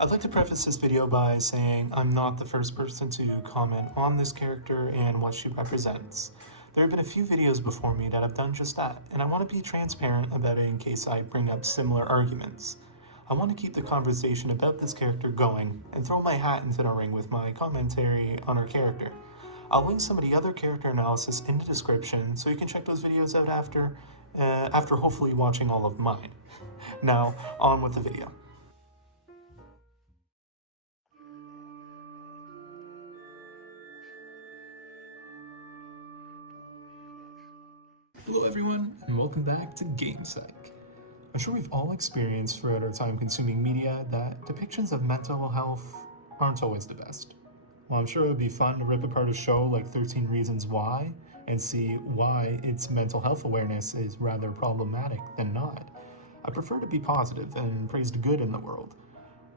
I'd like to preface this video by saying I'm not the first person to comment on this character and what she represents. There have been a few videos before me that have done just that, and I want to be transparent about it in case I bring up similar arguments. I want to keep the conversation about this character going and throw my hat into the ring with my commentary on her character. I'll link some of the other character analysis in the description so you can check those videos out after hopefully watching all of mine. Now, on with the video. Hello everyone, and welcome back to GamePsych. I'm sure we've all experienced throughout our time consuming media that depictions of mental health aren't always the best. While I'm sure it would be fun to rip apart a show like 13 Reasons Why and see why its mental health awareness is rather problematic than not, I prefer to be positive and praise the good in the world.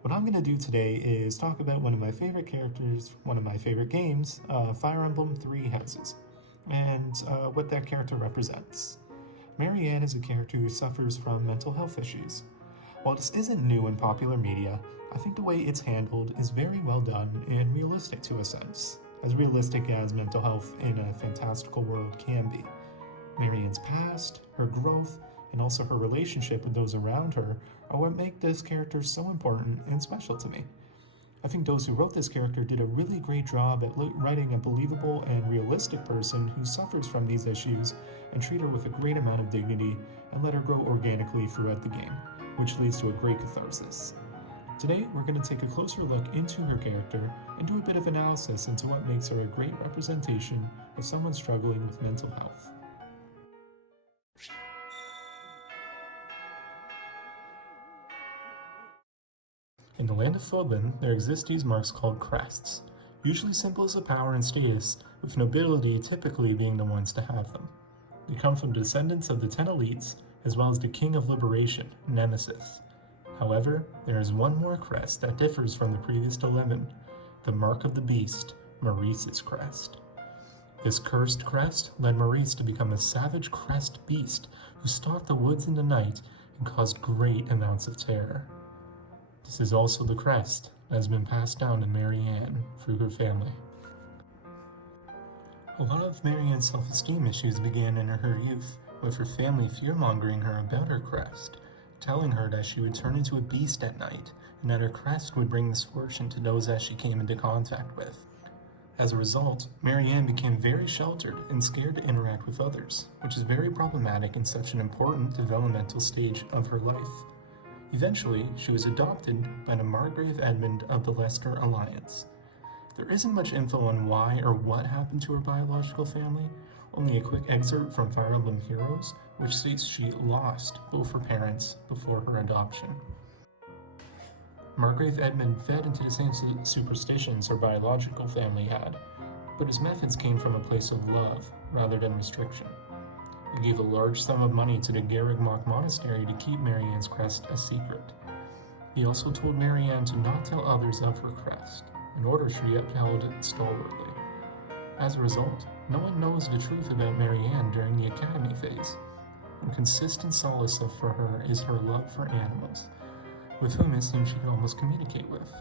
What I'm going to do today is talk about one of my favorite characters, one of my favorite games, Fire Emblem Three Houses, and what that character represents. Marianne is a character who suffers from mental health issues. While this isn't new in popular media, I think the way it's handled is very well done and realistic to a sense, as realistic as mental health in a fantastical world can be. Marianne's past, her growth, and also her relationship with those around her are what make this character so important and special to me. I think those who wrote this character did a really great job at writing a believable and realistic person who suffers from these issues and treat her with a great amount of dignity and let her grow organically throughout the game, which leads to a great catharsis. Today, we're going to take a closer look into her character and do a bit of analysis into what makes her a great representation of someone struggling with mental health. In the land of Fodlan, there exist these marks called crests, usually symbols of power and status, with nobility typically being the ones to have them. They come from descendants of the 10 elites, as well as the King of Liberation, Nemesis. However, there is one more crest that differs from the previous 11, the Mark of the Beast, Maurice's crest. This cursed crest led Maurice to become a savage crest beast who stalked the woods in the night and caused great amounts of terror. This is also the crest that has been passed down to Marianne through her family. A lot of Marianne's self-esteem issues began in her youth, with her family fear-mongering her about her crest, telling her that she would turn into a beast at night, and that her crest would bring misfortune to those that she came into contact with. As a result, Marianne became very sheltered and scared to interact with others, which is very problematic in such an important developmental stage of her life. Eventually, she was adopted by the Margrave Edmund of the Leicester Alliance. There isn't much info on why or what happened to her biological family, only a quick excerpt from Fire Emblem Heroes, which states she lost both her parents before her adoption. Margrave Edmund fed into the same superstitions her biological family had, but his methods came from a place of love rather than restriction. He gave a large sum of money to the Garrigmock Monastery to keep Marianne's crest a secret. He also told Marianne to not tell others of her crest, in order she be upheld stalwartly. As a result, no one knows the truth about Marianne during the academy phase. A consistent solace for her is her love for animals, with whom it seems she can almost communicate with.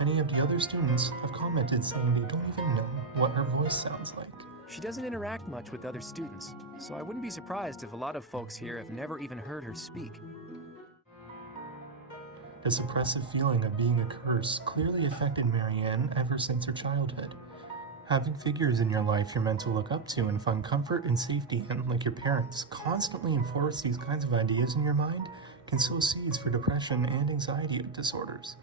Many of the other students have commented saying they don't even know what her voice sounds like. She doesn't interact much with other students, so I wouldn't be surprised if a lot of folks here have never even heard her speak. This oppressive feeling of being a curse clearly affected Marianne ever since her childhood. Having figures in your life you're meant to look up to and find comfort and safety in, like your parents, constantly enforce these kinds of ideas in your mind can sow seeds for depression and anxiety disorders.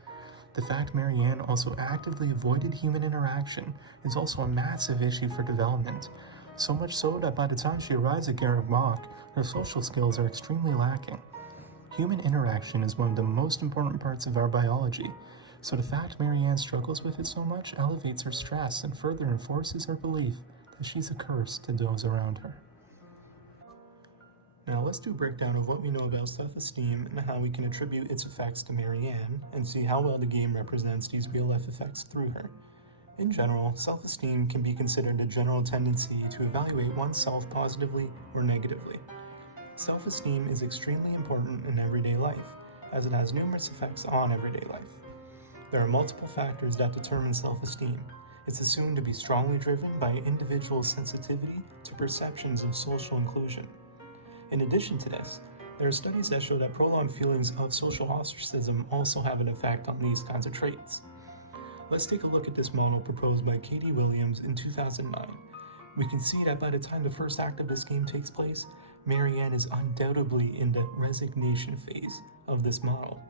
The fact Marianne also actively avoided human interaction is also a massive issue for development, so much so that by the time she arrives at Garrigmock, her social skills are extremely lacking. Human interaction is one of the most important parts of our biology, so the fact Marianne struggles with it so much elevates her stress and further enforces her belief that she's a curse to those around her. Now let's do a breakdown of what we know about self-esteem and how we can attribute its effects to Marianne, and see how well the game represents these real-life effects through her. In general, self-esteem can be considered a general tendency to evaluate oneself positively or negatively. Self-esteem is extremely important in everyday life, as it has numerous effects on everyday life. There are multiple factors that determine self-esteem. It's assumed to be strongly driven by an individual's sensitivity to perceptions of social inclusion. In addition to this, there are studies that show that prolonged feelings of social ostracism also have an effect on these kinds of traits. Let's take a look at this model proposed by Katie Williams in 2009. We can see that by the time the first act of this game takes place, Marianne is undoubtedly in the resignation phase of this model.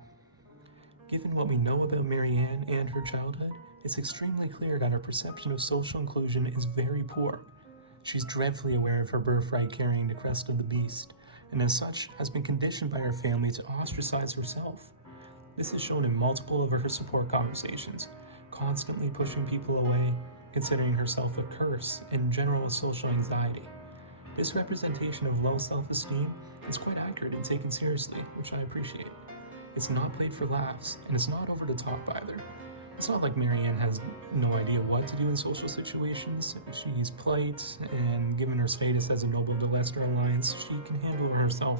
Given what we know about Marianne and her childhood, it's extremely clear that her perception of social inclusion is very poor. She's dreadfully aware of her birthright carrying the crest of the beast, and as such has been conditioned by her family to ostracize herself. This is shown in multiple of her support conversations, constantly pushing people away, considering herself a curse, and general social anxiety. This representation of low self-esteem is quite accurate and taken seriously, which I appreciate. It's not played for laughs, and it's not over the top either. It's not like Marianne has no idea what to do in social situations. She's polite, and given her status as a noble of the Leicester Alliance, she can handle herself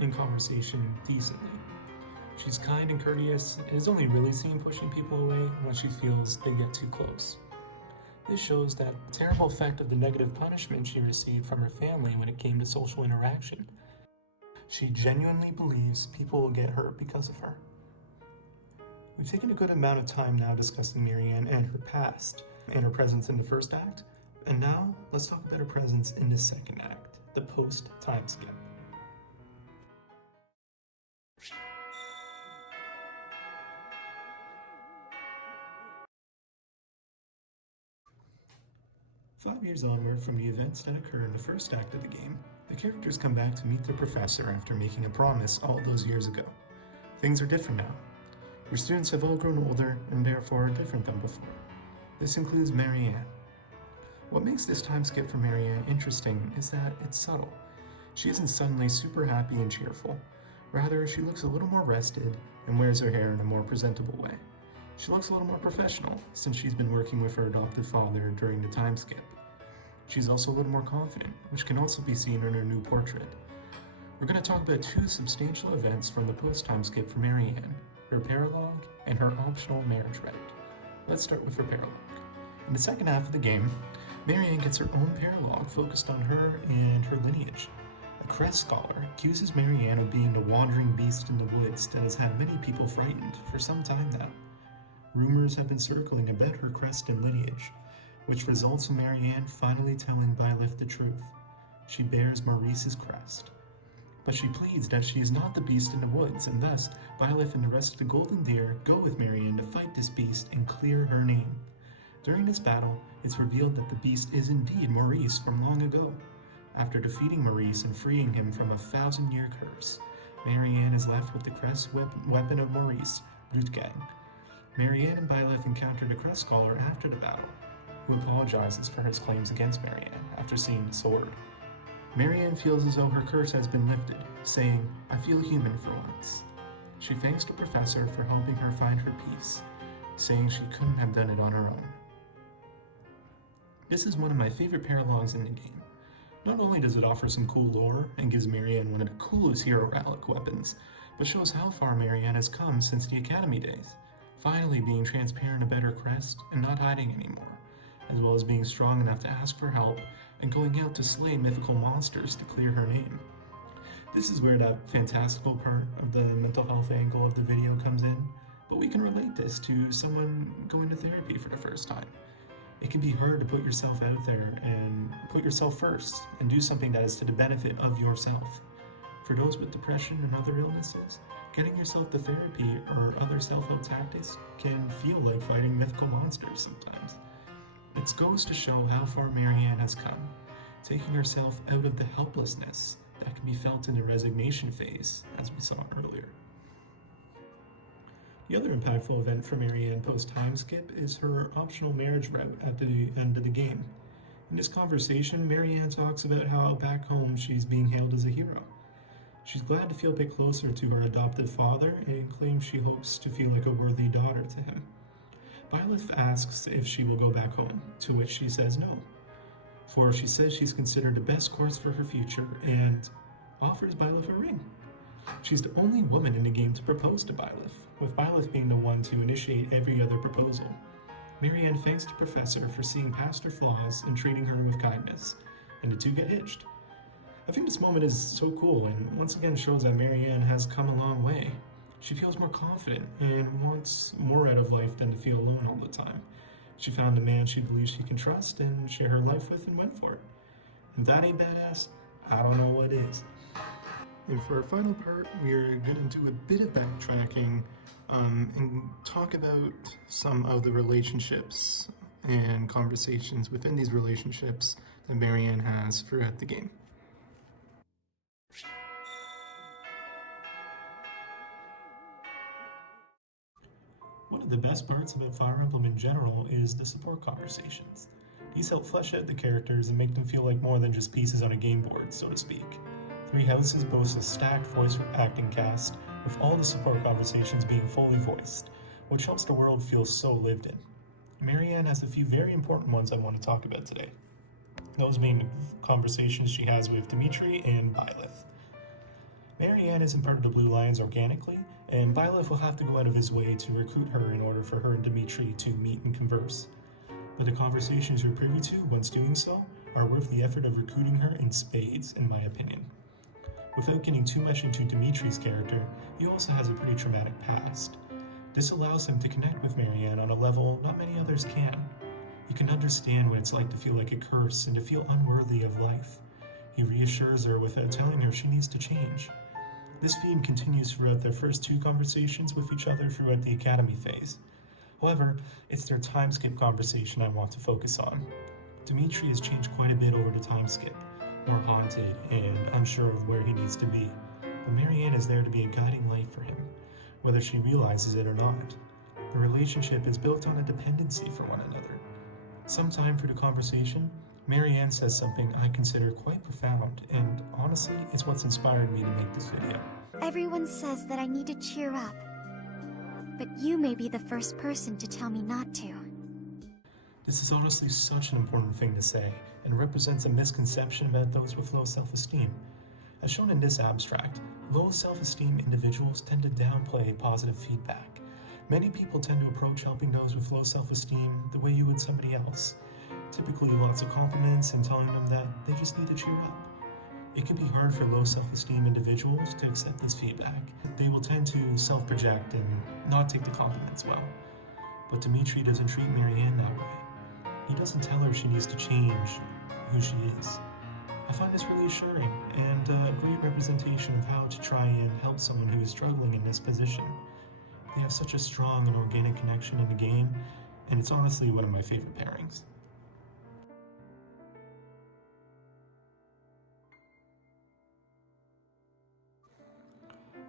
in conversation decently. She's kind and courteous, and is only really seen pushing people away when she feels they get too close. This shows that terrible effect of the negative punishment she received from her family when it came to social interaction. She genuinely believes people will get hurt because of her. We've taken a good amount of time now discussing Marianne and her past, and her presence in the first act, and now let's talk about her presence in the second act, the post-time skip. Five years onward from the events that occur in the first act of the game, the characters come back to meet their professor after making a promise all those years ago. Things are different now. Your students have all grown older and therefore are different than before. This includes Marianne. What makes this time skip for Marianne interesting is that it's subtle. She isn't suddenly super happy and cheerful. Rather, she looks a little more rested and wears her hair in a more presentable way. She looks a little more professional since she's been working with her adoptive father during the time skip. She's also a little more confident, which can also be seen in her new portrait. We're going to talk about two substantial events from the post-time skip for Marianne, her paralogue, and her optional marriage rite. Let's start with her paralogue. In the second half of the game, Marianne gets her own paralogue focused on her and her lineage. A crest scholar accuses Marianne of being the wandering beast in the woods that has had many people frightened for some time now. Rumors have been circling about her crest and lineage, which results in Marianne finally telling Byleth the truth. She bears Maurice's crest. But she pleads that she is not the beast in the woods, and thus Byleth and the rest of the Golden Deer go with Marianne to fight this beast and clear her name. During this battle, it's revealed that the beast is indeed Maurice from long ago. After defeating Maurice and freeing him from a 1,000-year curse, Marianne is left with the crest weapon of Maurice, Blutgang. Marianne and Byleth encounter the crest scholar after the battle, who apologizes for his claims against Marianne after seeing the sword. Marianne feels as though her curse has been lifted, saying, "I feel human for once." She thanks the professor for helping her find her peace, saying she couldn't have done it on her own. This is one of my favorite paralogues in the game. Not only does it offer some cool lore and gives Marianne one of the coolest hero relic weapons, but shows how far Marianne has come since the academy days, finally being transparent about her crest and not hiding anymore, as well as being strong enough to ask for help and going out to slay mythical monsters to clear her name. This is where that fantastical part of the mental health angle of the video comes in, but we can relate this to someone going to therapy for the first time. It can be hard to put yourself out there and put yourself first and do something that is to the benefit of yourself. For those with depression and other illnesses, getting yourself to therapy or other self-help tactics can feel like fighting mythical monsters sometimes. It goes to show how far Marianne has come, taking herself out of the helplessness that can be felt in the resignation phase, as we saw earlier. The other impactful event for Marianne post-time skip is her optional marriage route at the end of the game. In this conversation, Marianne talks about how back home she's being hailed as a hero. She's glad to feel a bit closer to her adoptive father and claims she hopes to feel like a worthy daughter to him. Byleth asks if she will go back home, to which she says no, for she says she's considered the best course for her future and offers Byleth a ring. She's the only woman in the game to propose to Byleth, with Byleth being the one to initiate every other proposal. Marianne thanks the professor for seeing past her flaws and treating her with kindness, and the two get hitched. I think this moment is so cool and once again shows that Marianne has come a long way. She feels more confident and wants more out of life than to feel alone all the time. She found a man she believes she can trust and share her life with and went for it. And if that ain't badass, I don't know what is. And for our final part, we're going to do a bit of backtracking and talk about some of the relationships and conversations within these relationships that Marianne has throughout the game. One of the best parts about Fire Emblem in general is the support conversations. These help flesh out the characters and make them feel like more than just pieces on a game board, so to speak. Three Houses boasts a stacked voice acting cast, with all the support conversations being fully voiced, which helps the world feel so lived in. Marianne has a few very important ones I want to talk about today. Those being the conversations she has with Dimitri and Byleth. Marianne isn't part of the Blue Lions organically, and Byleth will have to go out of his way to recruit her in order for her and Dimitri to meet and converse. But the conversations you're privy to once doing so are worth the effort of recruiting her in spades, in my opinion. Without getting too much into Dimitri's character, he also has a pretty traumatic past. This allows him to connect with Marianne on a level not many others can. You can understand what it's like to feel like a curse and to feel unworthy of life. He reassures her without telling her she needs to change. This theme continues throughout their first two conversations with each other throughout the academy phase. However, it's their time skip conversation I want to focus on. Dimitri has changed quite a bit over the time skip, more haunted and unsure of where he needs to be, but Marianne is there to be a guiding light for him, whether she realizes it or not. The relationship is built on a dependency for one another. Sometime through the conversation, Marianne says something I consider quite profound, and honestly, it's what's inspired me to make this video. Everyone says that I need to cheer up, but you may be the first person to tell me not to. This is honestly such an important thing to say, and represents a misconception about those with low self-esteem. As shown in this abstract, low self-esteem individuals tend to downplay positive feedback. Many people tend to approach helping those with low self-esteem the way you would somebody else. Typically lots of compliments and telling them that they just need to cheer up. It can be hard for low self-esteem individuals to accept this feedback. They will tend to self-project and not take the compliments well. But Dimitri doesn't treat Marianne that way. He doesn't tell her she needs to change who she is. I find this really assuring and a great representation of how to try and help someone who is struggling in this position. They have such a strong and organic connection in the game, and it's honestly one of my favorite pairings.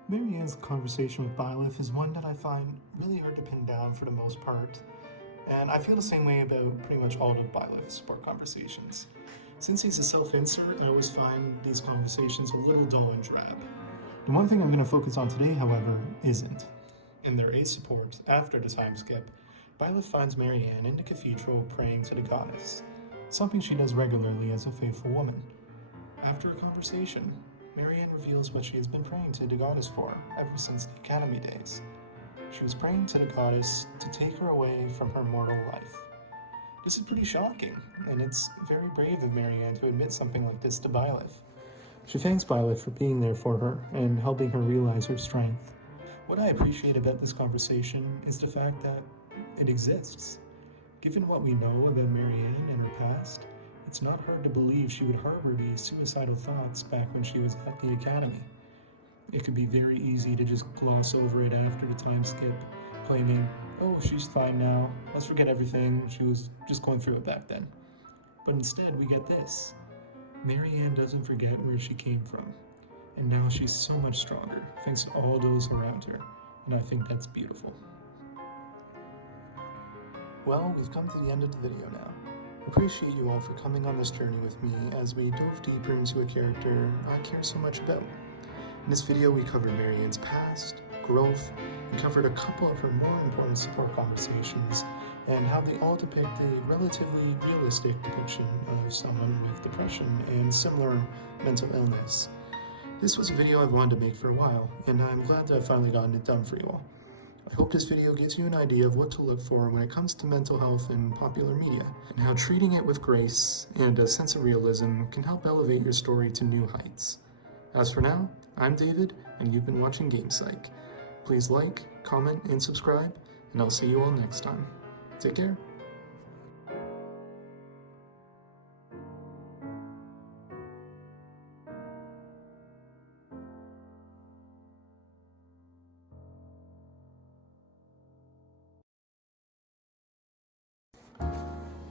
Marianne's conversation with Byleth is one that I find really hard to pin down for the most part, and I feel the same way about pretty much all of Byleth's support conversations. Since he's a self-insert, I always find these conversations a little dull and drab. The one thing I'm going to focus on today, however, isn't. In their ace support, after the time skip, Byleth finds Marianne in the cathedral praying to the goddess, something she does regularly as a faithful woman. After a conversation, Marianne reveals what she has been praying to the goddess for ever since the academy days. She was praying to the goddess to take her away from her mortal life. This is pretty shocking, and it's very brave of Marianne to admit something like this to Byleth. She thanks Byleth for being there for her and helping her realize her strength. What I appreciate about this conversation is the fact that it exists. Given what we know about Marianne and her past, it's not hard to believe she would harbor these suicidal thoughts back when she was at the academy. It could be very easy to just gloss over it after the time skip, claiming, oh, she's fine now, let's forget everything, she was just going through it back then. But instead, we get this. Marianne doesn't forget where she came from, and now she's so much stronger, thanks to all those around her, and I think that's beautiful. Well, we've come to the end of the video now. I appreciate you all for coming on this journey with me as we dove deeper into a character I care so much about. In this video, we covered Marianne's past, growth, and covered a couple of her more important support conversations, and how they all depict a relatively realistic depiction of someone with depression and similar mental illness. This was a video I've wanted to make for a while, and I'm glad that I've finally gotten it done for you all. I hope this video gives you an idea of what to look for when it comes to mental health in popular media, and how treating it with grace and a sense of realism can help elevate your story to new heights. As for now, I'm David, and you've been watching GamePsych. Please like, comment, and subscribe, and I'll see you all next time. Take care.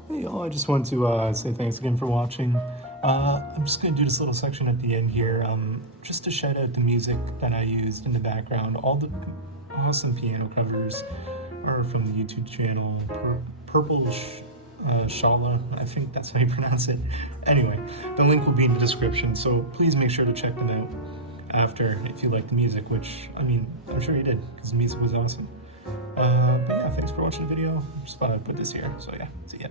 Hey y'all, I just want to say thanks again for watching. I'm just going to do this little section at the end here, just to shout out the music that I used in the background. All the awesome piano covers are from the YouTube channel PurpleSchala. I think that's how you pronounce it. Anyway, the link will be in the description, so please make sure to check them out after if you like the music, which, I mean, I'm sure you did, because the music was awesome. But yeah, thanks for watching the video. Just thought I'd put this here, so yeah, see ya.